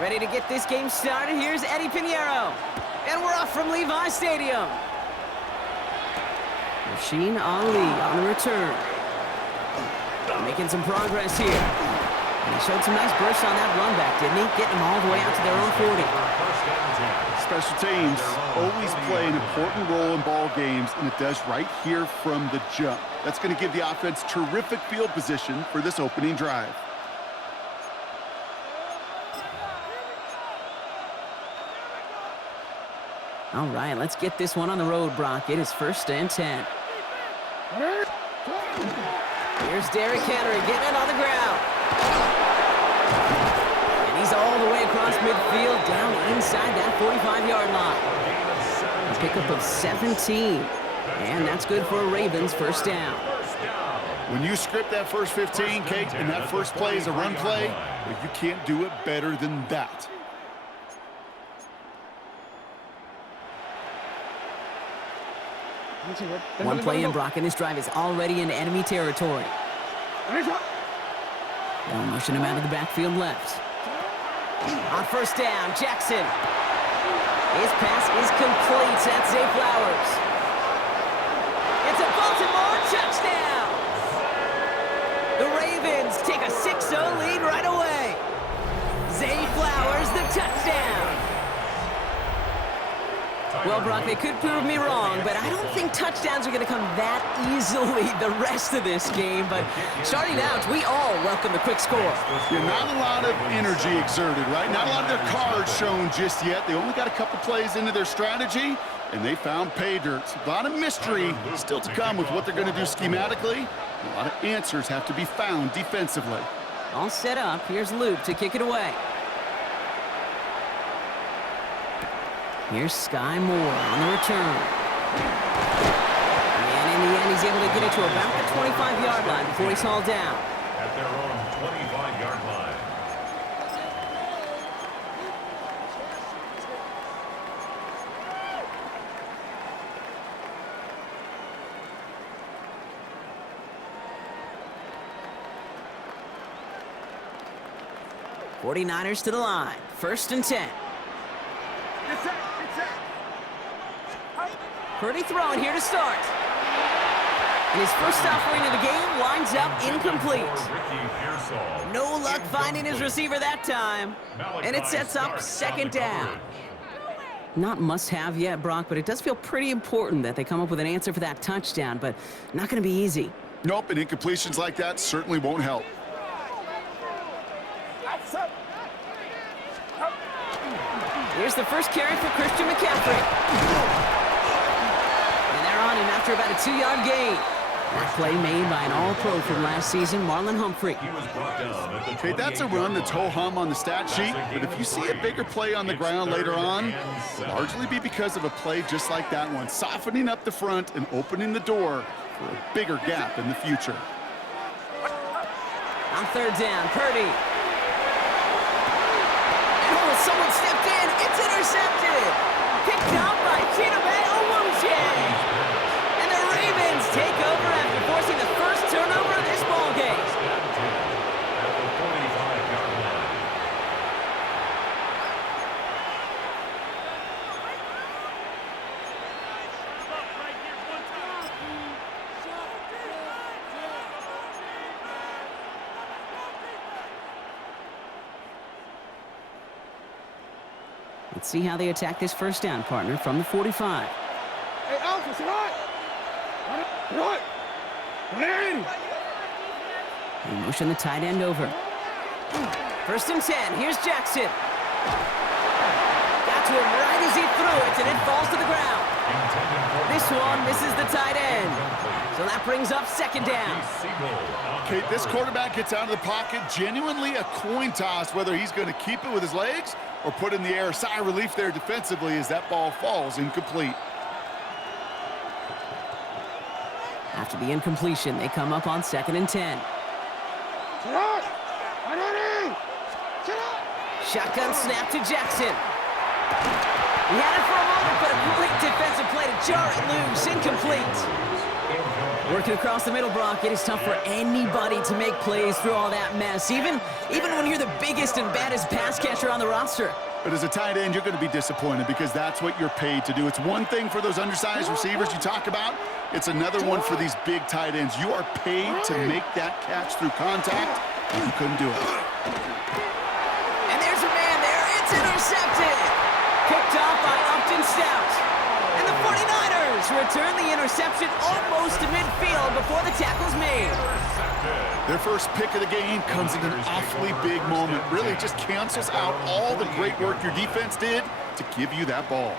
Ready to get this game started. Here's Eddie Pinheiro. And we're off from Levi Stadium. Rasheen Ali on the return. Making some progress here. And he showed some nice bursts on that run back, didn't he? Getting them all the way out to their own 40. Special teams always play an important role in ball games, and it does right here from the jump. That's going to give the offense terrific field position for this opening drive. All right, let's get this one on the road, Brock. It is 1st and 10. Here's Derrick Henry getting it on the ground. And he's all the way across midfield, down inside that 45-yard line. A pickup of 17. And that's good for a Ravens 1st down. When you script that first 15, Kate, and that first play is a run play, you can't do it better than that. One play in, Brock, and this drive is already in enemy territory. They'll motion him out of the backfield left. On 1st down, Jackson. His pass is complete. That's Zay Flowers. It's a Baltimore touchdown. The Ravens take a 6-0 lead right away. Zay Flowers, the touchdown. Well, Brock, they could prove me wrong, but I don't think touchdowns are going to come that easily the rest of this game. But starting out, we all welcome the quick score. Yeah, not a lot of energy exerted, right? Not a lot of their cards shown just yet. They only got a couple plays into their strategy, and they found pay dirt. A lot of mystery still to come with what they're going to do schematically. A lot of answers have to be found defensively. All set up. Here's Luke to kick it away. Here's Sky Moore on the return. And in the end, he's able to get it to about the 25-yard line before he's hauled down. At their own 25-yard line. '49ers to the line. 1st and 10. Purdy throwing here to start. And his first offering of the game winds up incomplete. No luck finding his receiver that time. And it sets up 2nd down. Not must-have yet, Brock, but it does feel pretty important that they come up with an answer for that touchdown, but not going to be easy. Nope, and incompletions like that certainly won't help. Here's the first carry for Christian McCaffrey. On him after about a 2-yard gain. That play made by an all-pro from last season, Marlon Humphrey. Okay, that's a run that's ho-hum on the stat sheet, but if you see a bigger play on the ground later on, it'll largely be because of a play just like that one, softening up the front and opening the door for a bigger gap in the future. On 3rd down, Purdy. Oh, someone stepped in. It's intercepted. Picked up by Chidobe Awuzie. Ravens take over after forcing the first turnover of this ball game. Let's see how they attack this 1st down, partner, from the 45. Hey, Alpha, sit right. What? They motion the tight end over. 1st and 10. Here's Jackson. Got to him right as he threw it, and it falls to the ground. This one misses the tight end. So that brings up 2nd down. Okay, this quarterback gets out of the pocket. Genuinely a coin toss whether he's going to keep it with his legs or put in the air. Sigh of relief there defensively as that ball falls incomplete. After the incompletion, they come up on 2nd and 10. Shotgun snap to Jackson. He had it for a moment, but a great defensive play to jar it loose. Incomplete. Working across the middle, Brock. It is tough for anybody to make plays through all that mess, even when you're the biggest and baddest pass catcher on the roster. But as a tight end, you're going to be disappointed because that's what you're paid to do. It's one thing for those undersized receivers you talk about. It's another one for these big tight ends. You are paid to make that catch through contact, and you couldn't do it. And there's a man there. It's intercepted. Picked off by Upton Stout. And the 49ers return the interception almost to midfield before the tackle's made. Their first pick of the game comes in an awfully big moment. Really just cancels out all the great work your defense did to give you that ball.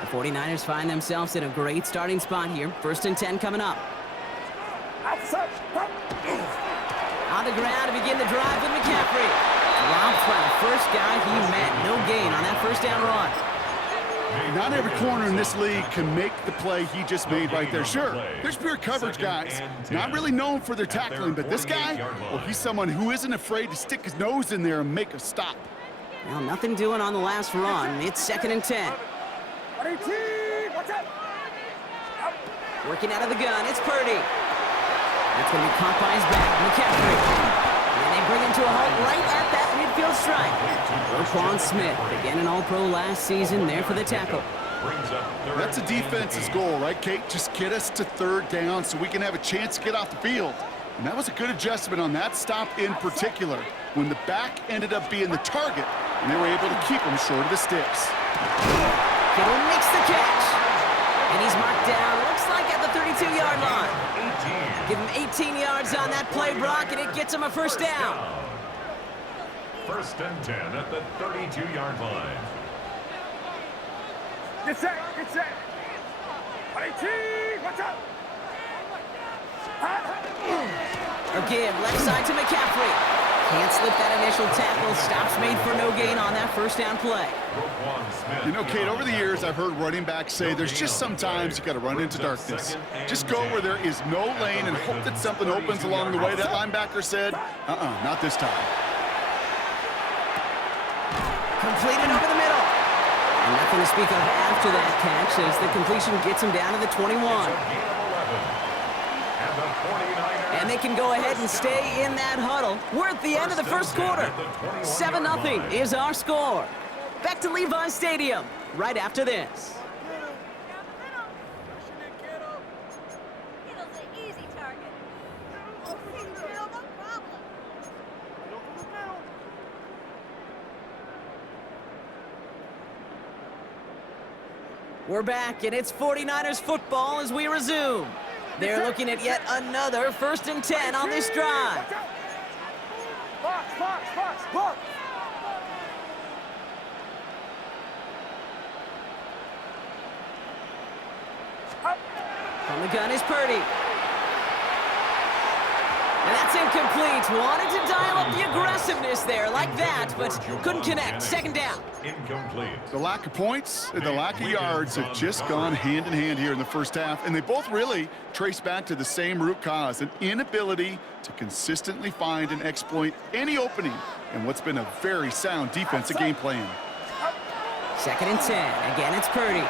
The 49ers find themselves in a great starting spot here. 1st and 10 coming up. On the ground to begin the drive with McCaffrey. Dropped by the first guy he met. No gain on that first down run. Not every corner in this league can make the play he just made right there. Sure, there's pure coverage guys, not really known for their tackling, but this guy, well, he's someone who isn't afraid to stick his nose in there and make a stop. Well, nothing doing on the last run. It's 2nd and 10. Working out of the gun, it's Purdy. That's going to be caught by his back, McCaffrey. And they bring him to a halt right at that midfield strike. Roquan Smith, again an All-Pro last season, there for the tackle. That's a defense's goal, right, Kate? Just get us to 3rd down so we can have a chance to get off the field. And that was a good adjustment on that stop in particular, when the back ended up being the target, and they were able to keep him short of the sticks. Kittle makes the catch. And he's marked down, looks like at the 32-yard line. Give him 18 yards on that play, Brock, and it gets him a 1st down. 1st and 10 at the 32-yard line. Get set, get set. 18, watch out. A give, left side to McCaffrey. Can't slip that initial tackle. Stops made for no gain on that 1st down play. You know, Kate, over the years, I've heard running backs say there's just sometimes you got to run into darkness. Just go where there is no lane and hope that something opens along the way. That linebacker said, not this time. Completed over the middle. And nothing to speak of after that catch as the completion gets him down to the 21. And they can go ahead and stay in that huddle. We're at the end of the 1st quarter. 7-0 is our score. Back to Levi Stadium right after this. Kittle's an easy target. No problem. We're back, and it's 49ers football as we resume. They're looking at yet another 1st and 10 on this drive. Box, box, box, box. From the gun is Purdy. And that's incomplete. Wanted to dial up the aggressiveness there like that, but couldn't connect. 2nd down. Incomplete. The lack of points and the lack of yards have just gone hand in hand here in the 1st half, and they both really trace back to the same root cause, an inability to consistently find and exploit any opening in what's been a very sound defensive game plan. 2nd and 10. Again, it's Purdy.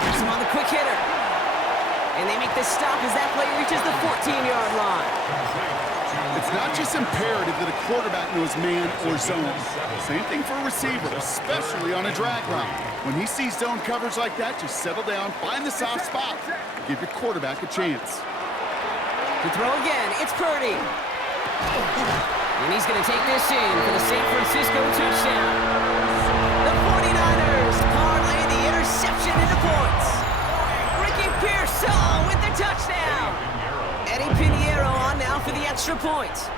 Here's him on the quick hitter. And they make the stop as that play reaches the 14-yard line. It's not just imperative that a quarterback knows man or zone. Same thing for a receiver, especially on a drag route. When he sees zone coverage like that, just settle down, find the soft spot, give your quarterback a chance. To throw again, it's Purdy. And he's going to take this in for the San Francisco touchdown. The 49ers parlay the interception into points. Ricky Pearsall with the touchdown. Eddie Pinheiro on now for the extra point.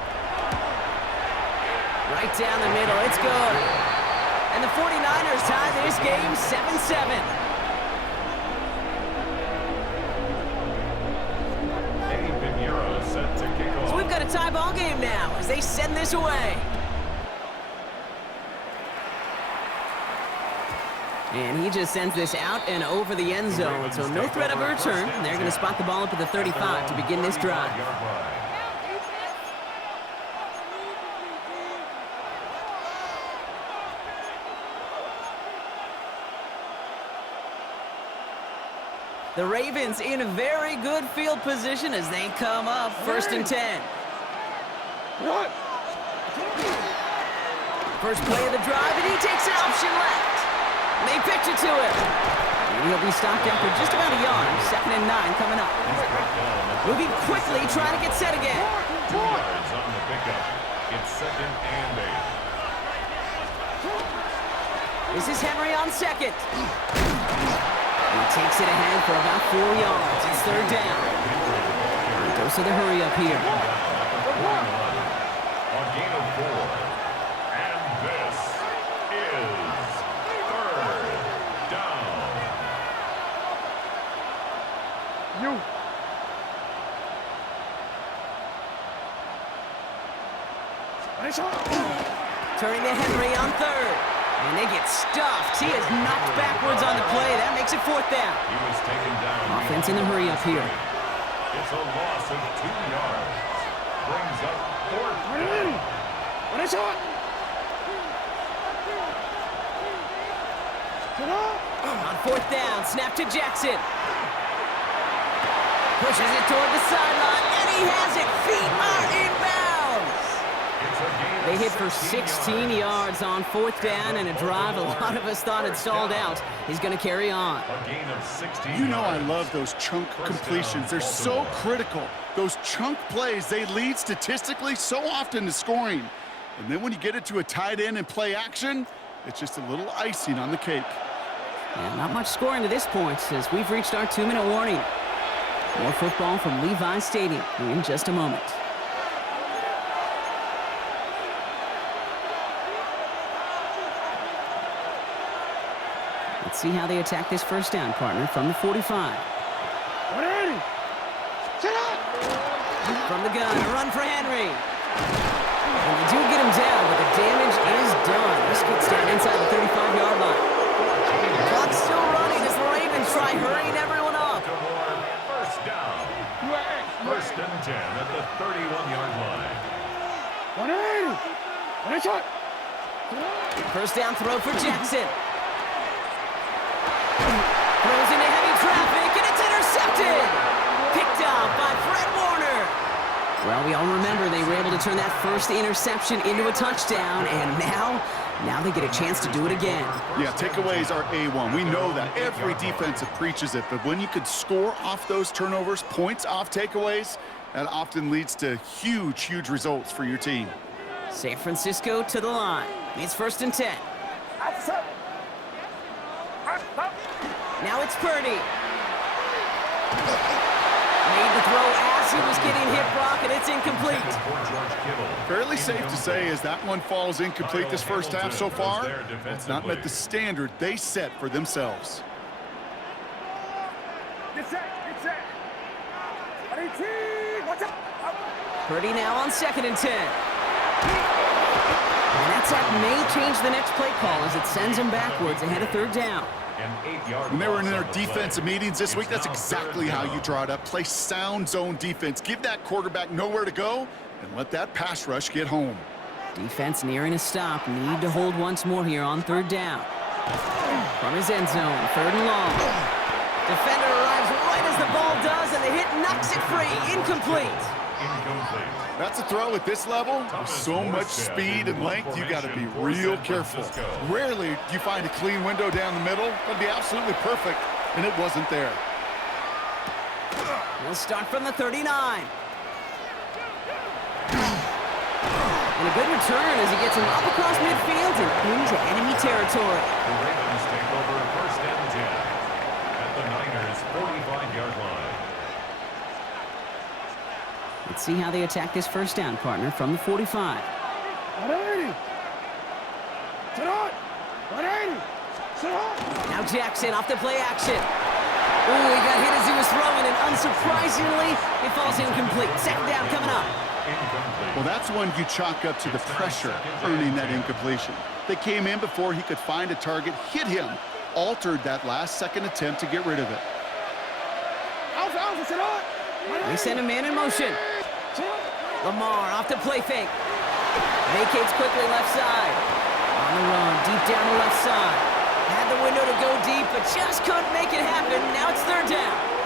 Right down the middle, it's good. And the 49ers tie this game 7-7. Eddie Pinheiro set to kick off. So we've got a tie ball game now as they send this away. And he just sends this out and over the end zone, so no threat of a return. They're going to spot the ball up at the 35 to begin this drive. The Ravens in a very good field position as they come up 1st and 10. What? First play of the drive, and he takes an option left. And they pitch it to him. And he'll be stopped after just about a yard. 2nd and 9 coming up. Moving quickly, trying to get set again. 2 yards on the pickup. It's 2nd and 8. This is Henry on 2nd. He takes it ahead for about 4 yards. It's 3rd down. He goes to the hurry up here. A gain of 4. And this is 3rd down. You. Nice shot. Turning to Henry on 3rd. And they get stuffed. He is knocked backwards on the play. That makes it 4th down. He was taken down. Offense in the hurry up here. It's a loss of 2 yards. Brings up 4th down. Nice shot. On 4th down, snap to Jackson. Pushes it toward the sideline, and he has it. Feet are inbounds. It's a gain of They hit for 16 16 yards on 4th down, and a drive a lot of us thought had stalled out. He's going to carry on. A gain of 16 You know I yards. love those chunk completions. They're so critical. Those chunk plays, they lead statistically so often to scoring. And then when you get it to a tight end and play action, it's just a little icing on the cake. And not much scoring to this point as we've reached our 2-minute warning. More football from Levi Stadium in just a moment. Let's see how they attack this 1st down, partner, from the 45. 180. Sit up. From the gun, a run for Henry. And they do get him down, but the damage is done. This gets down inside the 35-yard line. Clock's still running as the Ravens try hurrying everyone up. First down. First and 10 at the 31-yard line. 180. Nice shot. First down throw for Jackson. Throws into heavy traffic, and it's intercepted. Picked up by Fred Warner. Well, we all remember they were able to turn that first interception into a touchdown, and now they get a chance to do it again. Yeah, takeaways are A1. We know that. Every defensive preaches it. But when you could score off those turnovers, points off takeaways, that often leads to huge, huge results for your team. San Francisco to the line. It's 1st and 10. Now it's Purdy. Made the throw as he was getting hit, Brock, and it's incomplete. For George Kittle. Fairly safe to say as that one falls incomplete this first half so far. It's not met the standard they set for themselves. Get set. Get set. 118. Watch out. Purdy now on 2nd and 10. And that sack may change the next play call as it sends him backwards ahead of 3rd down. An 8-yard When they were in loss their on the play. defensive meetings this week, that's It's now exactly 3rd how down. you draw it up. Play sound zone defense. Give that quarterback nowhere to go and let that pass rush get home. Defense nearing a stop. Need to hold once more here on 3rd down. From his end zone, 3rd and long. Defender arrives right as the ball does, and the hit knocks it free. Incomplete. Incomplete. That's a throw at this level. With so much speed and length, you got to be real careful. Rarely do you find a clean window down the middle. That'd be absolutely perfect, and it wasn't there. We'll start from the 39. And a good return as he gets him up across midfield and into enemy territory. The Ravens take over 1st and 10 at the Niners' 45-yard line. Let's see how they attack this 1st down, partner, from the 45. 180. Sit on. 180. Sit on. Now Jackson off the play action. Ooh, he got hit as he was throwing, and unsurprisingly, it falls incomplete. 2nd down coming up. Incomplete. Well, that's one you chalk up to the pressure earning that incompletion. They came in before he could find a target, hit him, altered that last-second attempt to get rid of it. Alpha, sit on. They send a man in motion. Lamar off the play fake. Vacates quickly left side. On the run, deep down the left side. Had the window to go deep, but just couldn't make it happen. Now it's 3rd down.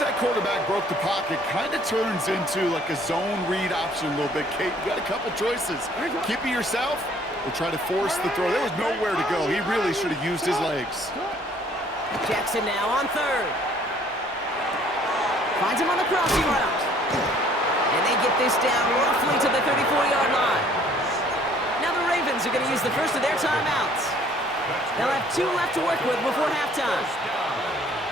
that quarterback broke the pocket, kind of turns into like a zone read option a little bit. Kate, you got a couple choices. Keep it yourself or try to force the throw. There was nowhere to go. He really should have used his legs. Jackson now on third. Finds him on the crossing route. And they get this down roughly to the 34-yard line. Now the Ravens are going to use the first of their timeouts. They'll have 2 left to work with before halftime.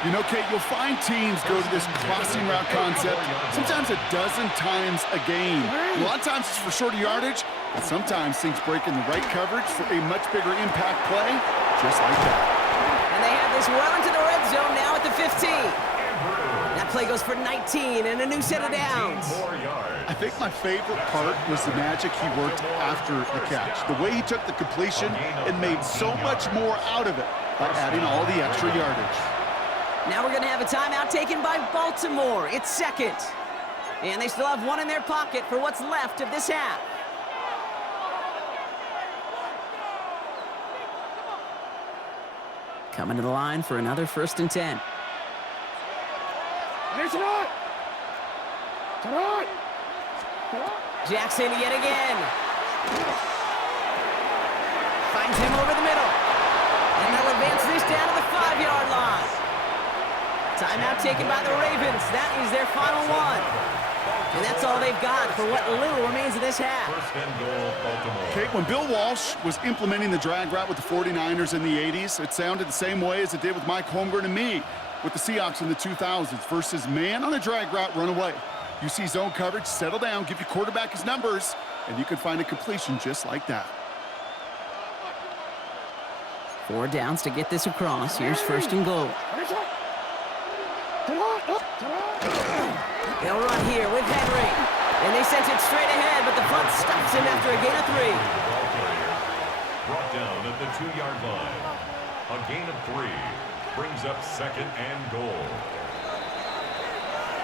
You know, Kate, you'll find teams go to this crossing route concept sometimes a dozen times a game. A lot of times it's for shorter yardage, but sometimes things break in the right coverage for a much bigger impact play, just like that. And they have this well into the red zone now at the 15. That play goes for 19 and a new set of downs. I think my favorite part was the magic he worked after the catch. The way he took the completion and made so much more out of it by adding all the extra yardage. Now we're going to have a timeout taken by Baltimore. It's second. And they still have 1 in their pocket for what's left of this half. Coming to the line for another 1st and 10. Jackson yet again. Finds him over the middle. And they'll advance this down to the 5-yard line. Timeout taken by the Ravens. That is their final one. And that's all they've got for what little remains of this half. First and goal, Baltimore. Kate, when Bill Walsh was implementing the drag route with the 49ers in the 80s, it sounded the same way as it did with Mike Holmgren and me with the Seahawks in the 2000s versus man on a drag route, run away. You see zone coverage, settle down, give your quarterback his numbers, and you can find a completion just like that. 4 downs to get this across. Here's 1st and goal. They'll run here with Henry. And they sent it straight ahead, but the punt stops him after a gain of 3. Brought down at the 2-yard line. A gain of 3 brings up 2nd and goal.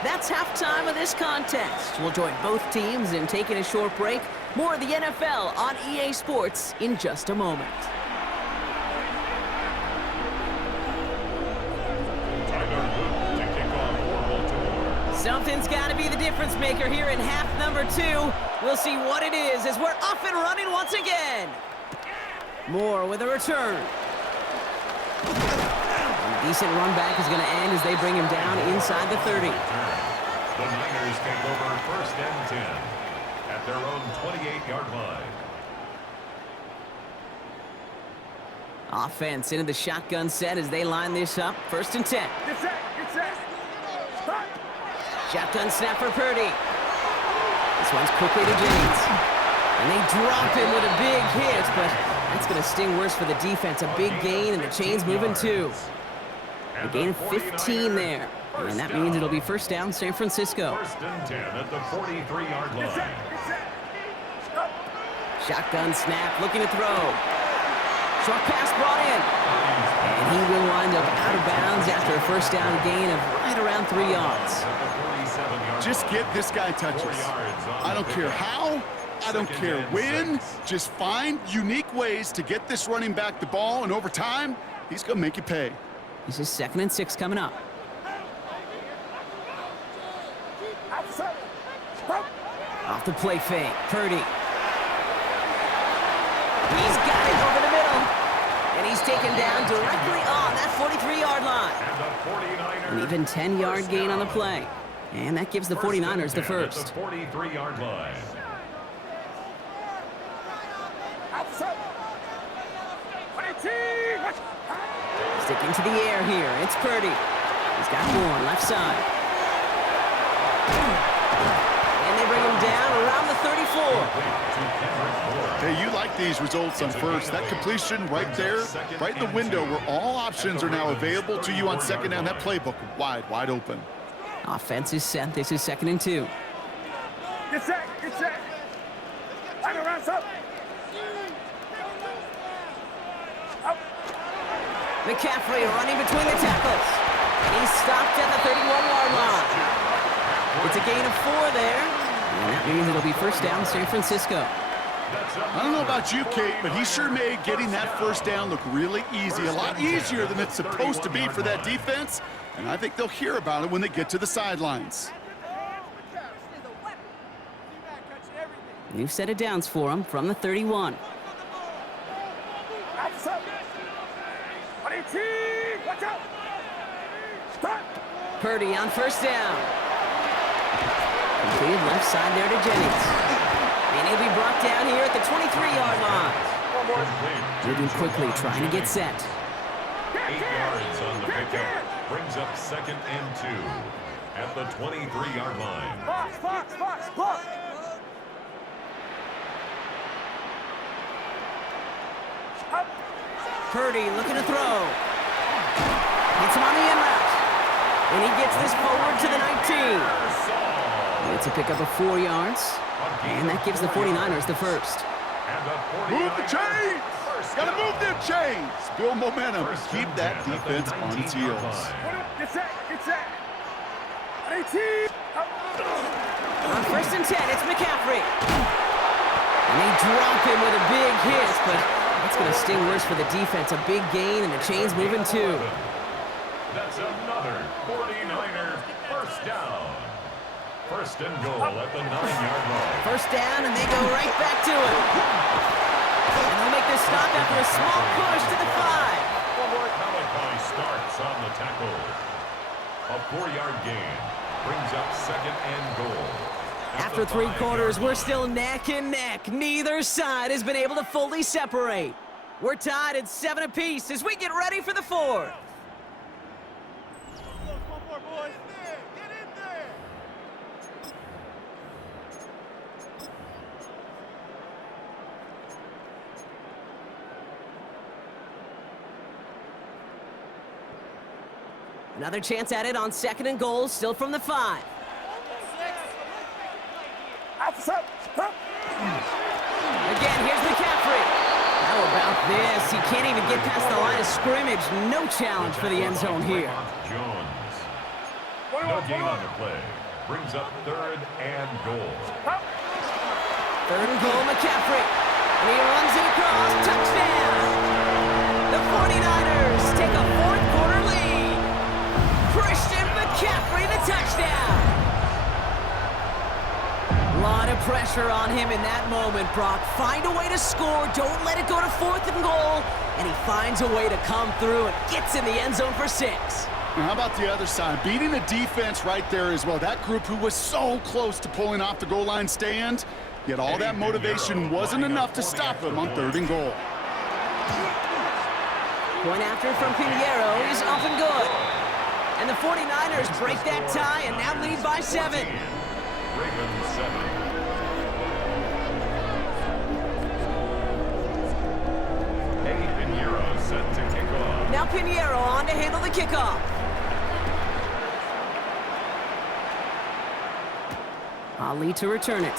That's halftime of this contest. We'll join both teams in taking a short break. More of the NFL on EA Sports in just a moment. Something's got to be the difference maker here in half number 2. We'll see what it is as we're off and running once again. Moore with a return. A decent run back is going to end as they bring him down inside the 30. The Niners take over 1st and 10 at their own 28-yard line. Offense into the shotgun set as they line this up. 1st and 10. Get set. Shotgun snap for Purdy. This one's quickly to James. And they drop him with a big hit, but that's going to sting worse for the defense. A big gain, and the chain's moving too. A gain of 15 there. And that means it'll be 1st down, San Francisco. 1st and 10 at the 43-yard line. Shotgun snap, looking to throw. Short pass brought in. And he will wind up out of bounds after a 1st down gain of right around 3 yards. Just get this guy touches. I don't care how, I don't care when. Just find unique ways to get this running back the ball, and over time, he's going to make you pay. This is 2nd and 6 coming up. Off the play fake, Purdy. He's got it over the middle. And he's taken down directly on that 43-yard line. An even 10-yard gain on the play. And that gives the 49ers the first. The 43-yard line. Sticking to the air here, it's Purdy. He's got Moore left side. And they bring him down around the 34. Hey, you like these results on 1st. That completion right there, right in the window where all options are now available to you on 2nd down. That playbook wide open. Offense is set. This is 2nd and 2. Get set. McCaffrey running between the tackles. And he's stopped at the 31-yard line. It's a gain of 4 there. And that means it'll be 1st down, San Francisco. I don't know about you, Kate, but he sure made getting that first down look really easy, a lot easier than it's supposed to be for that defense, and I think they'll hear about it when they get to the sidelines. New set of downs for him from the 31. Watch out! Stop! Purdy on first down. Completed left side there to Jennings. And he'll be brought down here at the 23-yard line. Moving quickly, trying to get set. 8 yards on the pickup. Brings up 2nd and 2 at the 23-yard line. Fox, block! Purdy looking to throw. Hits him on the in route. And he gets this forward to the 19. It's a pickup of 4 yards. And that gives the 49ers the first. Move the chains! Gotta move them chains! Build momentum. Keep that defense on its heels. Get set! 18! On first and 10, it's McCaffrey. And they drop him with a big hit, but that's going to sting worse for the defense. A big gain, and the chain's moving too. That's another 49er first down. First and goal at the 9-yard line. First down, and they go right back to it. And they'll make this stop after a small push to the 5. Malachi starts on the tackle. A 4-yard gain brings up 2nd and goal. After 3 quarters, we're still neck and neck. Neither side has been able to fully separate. We're tied at 7 apiece as we get ready for the 4th. One more, boys. Get in there! Another chance at it on 2nd and goal, still from the 5. Again, here's McCaffrey. How about this? He can't even get past the line of scrimmage. No challenge for the end zone here. Jones. No gain on the play. Brings up 3rd and goal. 3rd and goal, McCaffrey. And he runs it across. Touchdown! The 49ers take a 4th quarter lead. Christian McCaffrey, the touchdown. A lot of pressure on him in that moment, Brock. Find a way to score. Don't let it go to 4th and goal. And he finds a way to come through and gets in the end zone for 6. Now, how about the other side? Beating the defense right there as well. That group who was so close to pulling off the goal line stand, yet all that motivation wasn't enough to stop them on 3rd and goal. Point after from Pinheiro is up and good. And the 49ers break that tie and now lead by 7. Ravens 7. Pinheiro set to kick off. Now Pinheiro on to handle the kickoff. Ali to return it.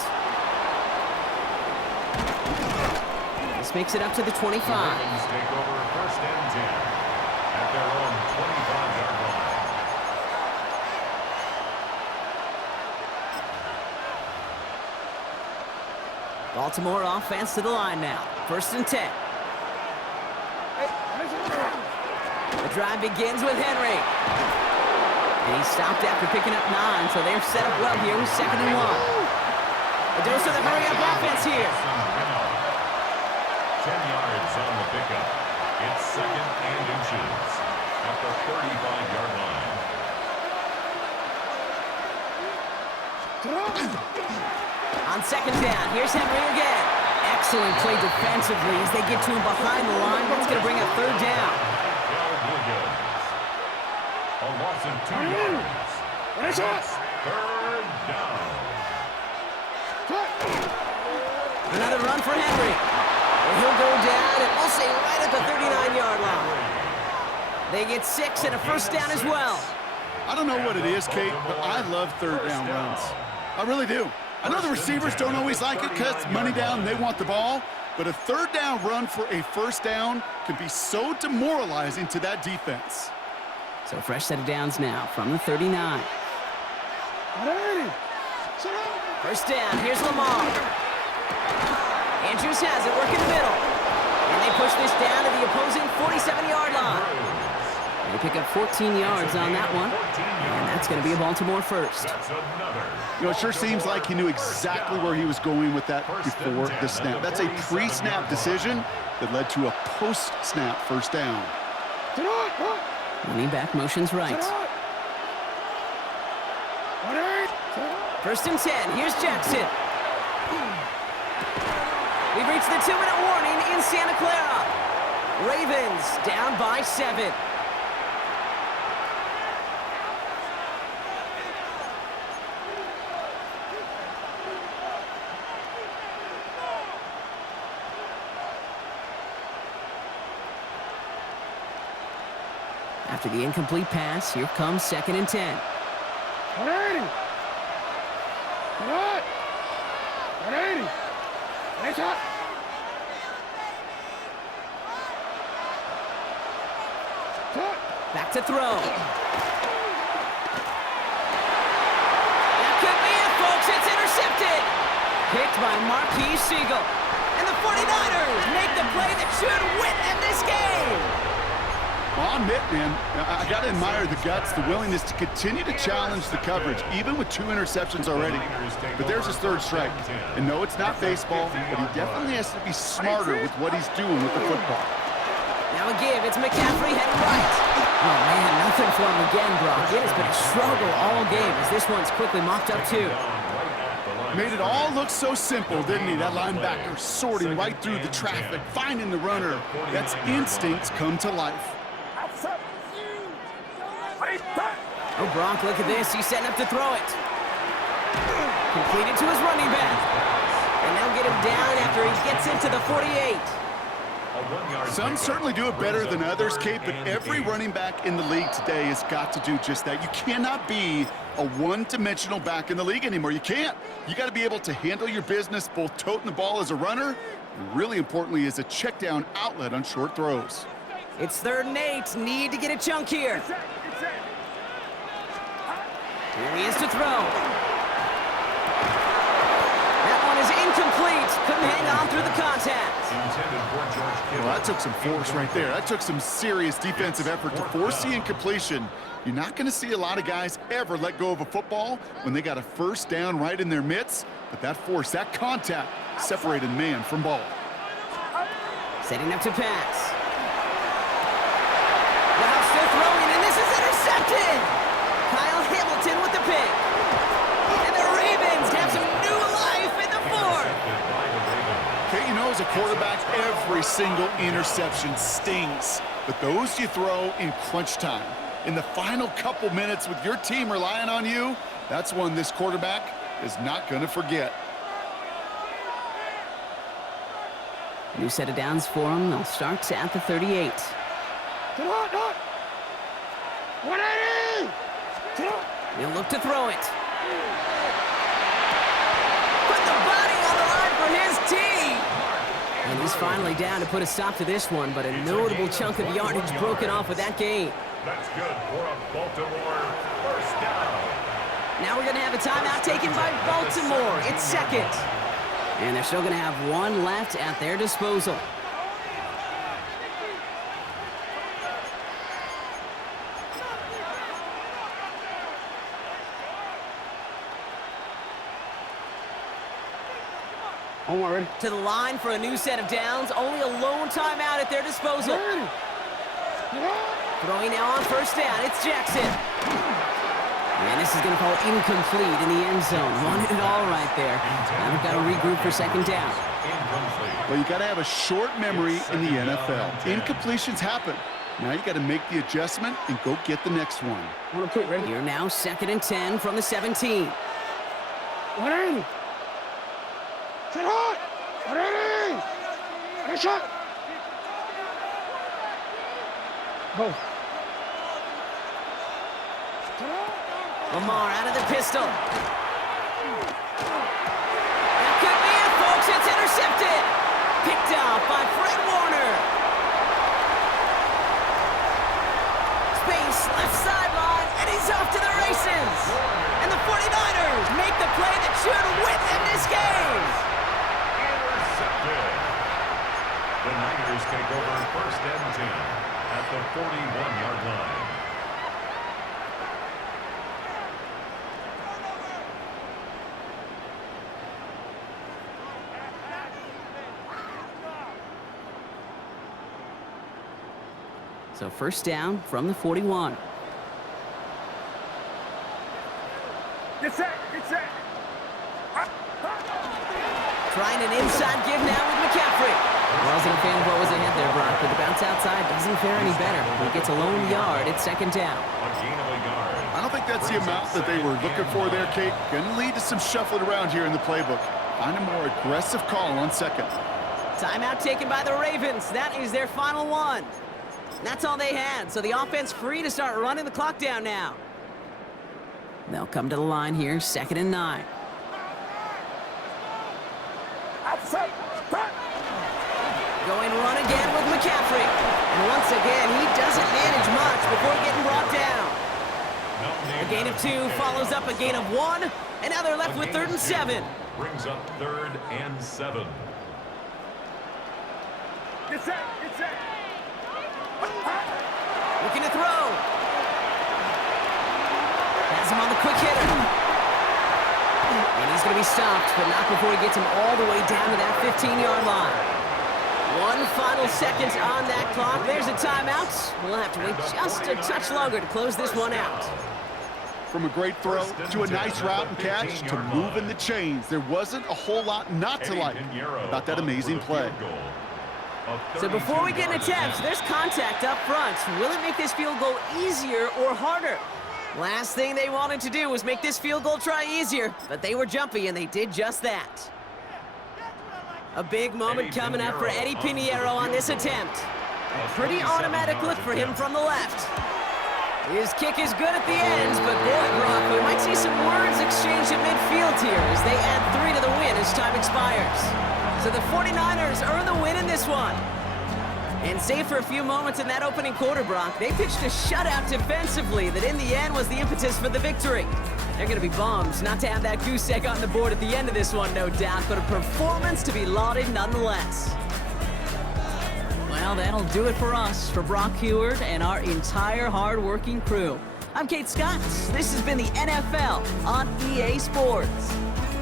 This makes it up to the 25. Ravens take over 1st and 10 at their own 25-yard line. Baltimore offense to the line now. 1st and 10. The drive begins with Henry. And he stopped after picking up 9, so they're set up well here with 2nd and 1. A dose of the hurry-up offense here. 10 yards on the pickup. It's 2nd and inches at the 35-yard line. On 2nd down, here's Henry again. Excellent play defensively as they get to him behind the line. That's going to bring up 3rd down. A loss of 2 yards. And that's 3rd down. Another run for Henry. And he'll go down, and we'll say right at the 39-yard line. They get 6 and a 1st down as well. I don't know what it is, Kate, but I love 3rd down runs. I really do. I know the receivers don't always like it because it's money down and they want the ball, but a 3rd down run for a 1st down can be so demoralizing to that defense. So fresh set of downs now from the 39. 1st down, here's Lamar. Andrews has it, working the middle. And they push this down to the opposing 47-yard line. They pick up 14 yards on that one. And that's going to be a Baltimore first. That's another. You know, it sure seems like he knew exactly where he was going with that before the snap. That's a pre-snap decision that led to a post-snap first down. Running back motions right. First and 10. Here's Jackson. We've reached the 2-minute warning in Santa Clara. Ravens down by 7. After the incomplete pass, here comes 2nd and 10. 180. What? 180. Nice shot. Back to throw. That could be it, folks. It's intercepted. Picked by Marquise Siegel. And the 49ers make the play that should win them this game. Well, I'll admit, man, I got to admire the guts, the willingness to continue to challenge the coverage, even with 2 interceptions already. But there's his 3rd strike. And no, it's not baseball, but he definitely has to be smarter with what he's doing with the football. Now a give. It's McCaffrey heading right. Oh, man, nothing for him again, Brock. It has been a struggle all game as this one's quickly mopped up, too. Made it all look so simple, didn't he? That linebacker sorting right through the traffic, finding the runner. That's instincts come to life. Oh, Brock, look at this. He's setting up to throw it. Completed to his running back. And they'll get him down after he gets into the 48. Some certainly do it better than others, Kate, but every running back in the league today has got to do just that. You cannot be a one-dimensional back in the league anymore. You can't. You got to be able to handle your business, both toting the ball as a runner, and really importantly, as a check-down outlet on short throws. It's 3rd and 8. Need to get a chunk here. Here he is to throw. That one is incomplete. Couldn't hang on through the contact. Well, that took some force right there. That took some serious defensive effort to force the incompletion. You're not going to see a lot of guys ever let go of a football when they got a first down right in their midst, but that force, that contact, separated man from ball. Setting up to pass. Now still throwing, and this is intercepted! Kyle Hamilton with the pick. And the Ravens have some new life in the 4th. Okay, you know, as a quarterback, every single interception stings. But those you throw in crunch time. In the final couple minutes with your team relying on you, that's one this quarterback is not going to forget. New set of downs for him. They'll start at the 38. 180. He'll look to throw it. Put the body on the line for his team. And he's finally down to put a stop to this one, but a notable chunk of yardage broken off with that gain. That's good for a Baltimore first down. Now we're going to have a timeout taken by Baltimore. It's 2nd. And they're still going to have 1 left at their disposal. Ready. To the line for a new set of downs. Only a lone timeout at their disposal. Throwing now on first down. It's Jackson. And this is going to fall incomplete in the end zone. Wanted it all right there. Now they've got to regroup for 2nd down. Well, you got to have a short memory in the NFL. Incompletions happen. Now you got to make the adjustment and go get the next one. Here now, 2nd and 10 from the 17. 180. Sit hot. 180. Nice shot. Go. Lamar out of the pistol. That could be it, folks. It's intercepted. Picked off by Fred Warner. Space, left sideline, and he's off to the races. And the 49ers make the play that should win them this game. Intercepted. 49ers take over 1st and 10 at the 41-yard line. So first down from the 41. Get set, get set. Trying an inside give now with McCaffrey. I wasn't a fan of what was ahead there, Brock, but the bounce outside doesn't fare any better. He gets a lone yard at second down. A gain of a yard. I don't think that's the amount that they were looking for there, Kate. Going to lead to some shuffling around here in the playbook. Find a more aggressive call on second. Timeout taken by the Ravens. That is their final one. That's all they had, so the offense free to start running the clock down now. They'll come to the line here, 2nd and 9. Outside. Going run again with McCaffrey. And once again, he doesn't manage much before getting brought down. A gain of 2 follows up a gain of 1, and now they're left with 3rd and 7. Brings up 3rd and 7. Get set, get set. Looking to throw. Has him on the quick hitter. And he's going to be stopped, but not before he gets him all the way down to that 15-yard line. One final second on that clock. There's a timeout. We'll have to wait just a touch longer to close this one out. From a great throw to a nice route and catch to moving the chains. There wasn't a whole lot not to like about that amazing play. So before we get into attempts, there's contact up front. Will it make this field goal easier or harder? Last thing they wanted to do was make this field goal try easier, but they were jumpy and they did just that. A big moment coming up for Eddie Pinheiro on this attempt. A pretty automatic look for him from the left. His kick is good at the ends, but boy, Brock, we might see some words exchanged at midfield here as they add 3 to the win as time expires. So the 49ers earn the win in this one. And save for a few moments in that opening quarter, Brock, they pitched a shutout defensively that in the end was the impetus for the victory. They're going to be bummed not to have that goose egg on the board at the end of this one, no doubt, but a performance to be lauded nonetheless. Well, that'll do it for us, for Brock Huard and our entire hard-working crew. I'm Kate Scott. This has been the NFL on EA Sports.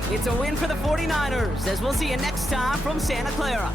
It's a win for the 49ers, as we'll see you next time from Santa Clara.